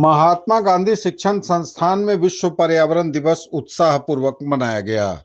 महात्मा गांधी शिक्षण संस्थान में विश्व पर्यावरण दिवस उत्साहपूर्वक मनाया गया।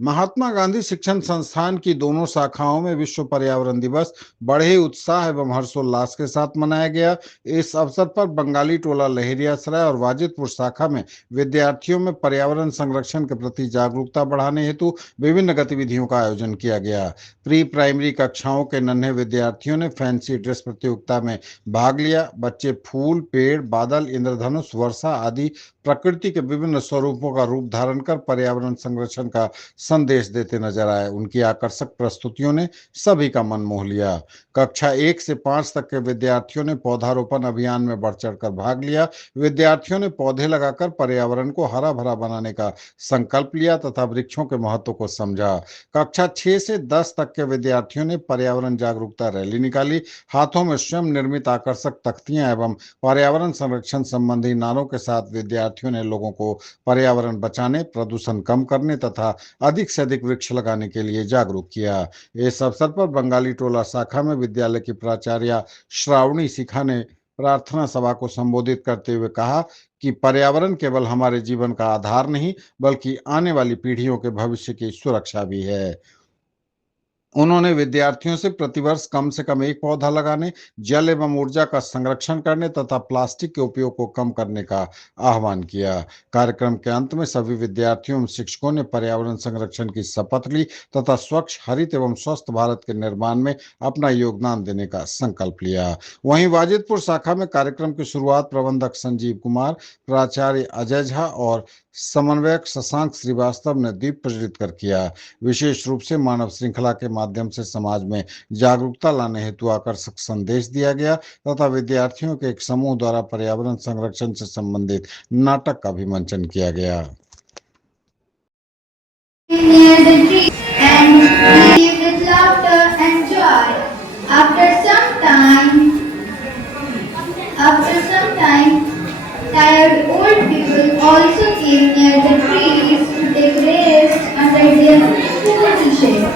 महात्मा गांधी शिक्षण संस्थान की दोनों शाखाओं में विश्व पर्यावरण दिवस बड़े उत्साह एवं हर्षोल्लास के साथ मनाया गया। इस अवसर पर बंगाली टोला लहेरियासराय और वाजिदपुर शाखा में विद्यार्थियों में पर्यावरण संरक्षण के प्रति जागरूकता बढ़ाने हेतु विभिन्न गतिविधियों का आयोजन किया गया। प्री प्राइमरी कक्षाओं के नन्हे विद्यार्थियों ने फैंसी ड्रेस प्रतियोगिता में भाग लिया। बच्चे फूल, पेड़, बादल, इंद्रधनुष, वर्षा आदि प्रकृति के विभिन्न स्वरूपों का रूप धारण कर पर्यावरण संरक्षण का संदेश देते नजर आए। उनकी आकर्षक प्रस्तुतियों ने सभी का मन मोह लिया। कक्षा 1 से 5 तक के विद्यार्थियों ने पौधारोपण अभियान में बढ़ चढ़कर भाग लिया। विद्यार्थियों ने पौधे लगाकर पर्यावरण को हरा भरा बनाने का संकल्प लिया तथा वृक्षों के महत्व को समझा। कक्षा 6 से 10 तक के विद्यार्थियों ने पर्यावरण जागरूकता रैली निकाली। हाथों में स्वयं निर्मित आकर्षक तख्तियां एवं पर्यावरण संरक्षण संबंधी नारों के साथ विद्यार्थियों ने लोगों को पर्यावरण बचाने, प्रदूषण कम करने तथा अधिक से अधिक वृक्ष लगाने के लिए जागरूक किया। इस अवसर पर बंगाली टोला शाखा में विद्यालय की प्राचार्य श्रावणी शिखा ने प्रार्थना सभा को संबोधित करते हुए कहा कि पर्यावरण केवल हमारे जीवन का आधार नहीं बल्कि आने वाली पीढ़ियों के भविष्य की सुरक्षा भी है। उन्होंने विद्यार्थियों से प्रतिवर्ष कम से कम एक पौधा लगाने, जल एवं ऊर्जा का संरक्षण करने तथा प्लास्टिक के उपयोग को कम करने का आह्वान किया। कार्यक्रम के अंत में सभी विद्यार्थियों एवं शिक्षकों ने पर्यावरण संरक्षण की शपथ ली तथा स्वच्छ, हरित एवं स्वस्थ भारत के निर्माण में अपना योगदान देने का संकल्प लिया। वहीं वाजिदपुर शाखा में कार्यक्रम की शुरुआत प्रबंधक संजीव कुमार, प्राचार्य अजय झा और समन्वयक शशांक श्रीवास्तव ने दीप प्रज्वलित कर किया। विशेष रूप से मानव श्रृंखला के माध्यम से समाज में जागरूकता लाने हेतु आकर्षक संदेश दिया गया तथा विद्यार्थियों के एक समूह द्वारा पर्यावरण संरक्षण से संबंधित नाटक का भी मंचन किया गया। Tired old people also came near the trees to take rest under their cool shade.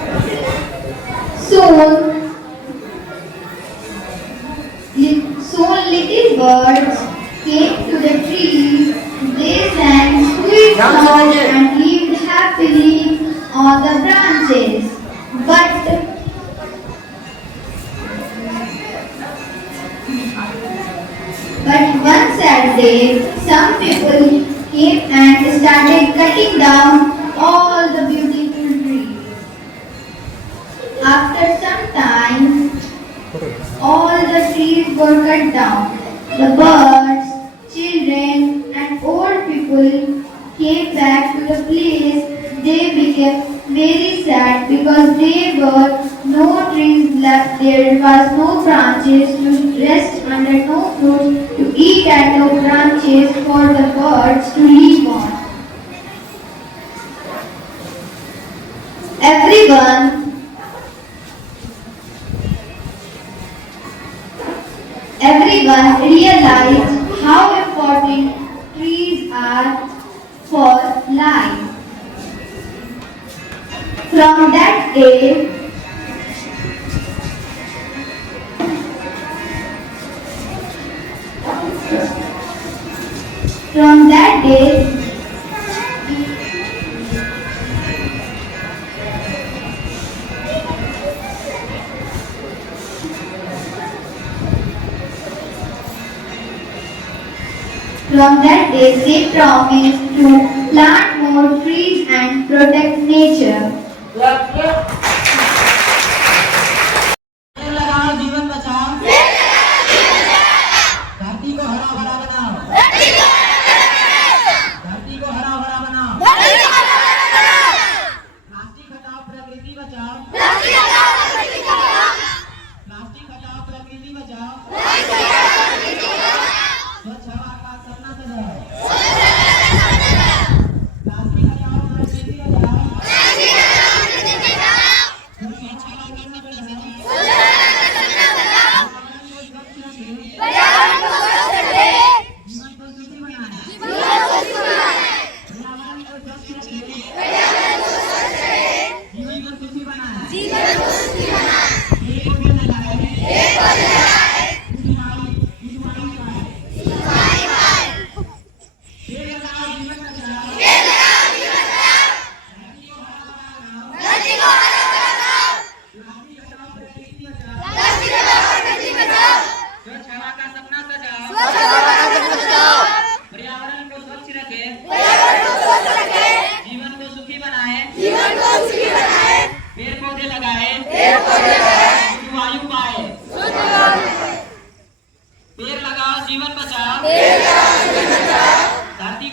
Soon little birds came to the trees. They sang sweet songs and lived happily on the branches. But one sad day, some people came and started cutting down all the beautiful trees. After some time, all the trees were cut down. The birds, children and old people came back to the place. They became very sad because there were no trees left. There was no branches to rest under, no fruit to eat and no branches for the birds to live on. Everyone realized how important trees are for life. From that day, they promised to plant more trees and protect nature. जीवन बचाओ, धरती को हरा भरा बनाओ, धरती को हरा भरा बनाओ, प्लास्टिक हटाओ, प्रकृति बचाओ, प्लास्टिक हटाओ, प्रकृति बचाओ, स्वच्छ हवा का सपना सजाओ, प्लास्टिक हटाओ, प्रकृति बचाओ,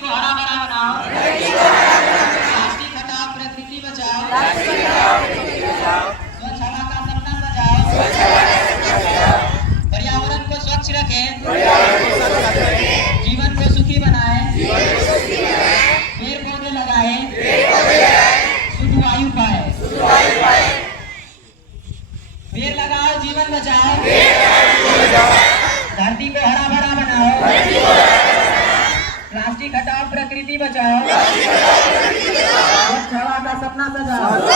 को हरा भरा बनाओ प्लास्टिक हटाओ प्रकृति बचाओ स्वच्छ हवा का सपना सजाओ पर्यावरण को स्वच्छ रखें जीवन को सुखी बनाएं पेड़ पौधे लगाएं शुद्ध वायु पाए पेड़ लगाओ जीवन बचाओ धरती को हरा भरा बनाओ प्लास्टिक हटाओ प्रकृति बचाओ स्वच्छ हवा का सपना सजाओ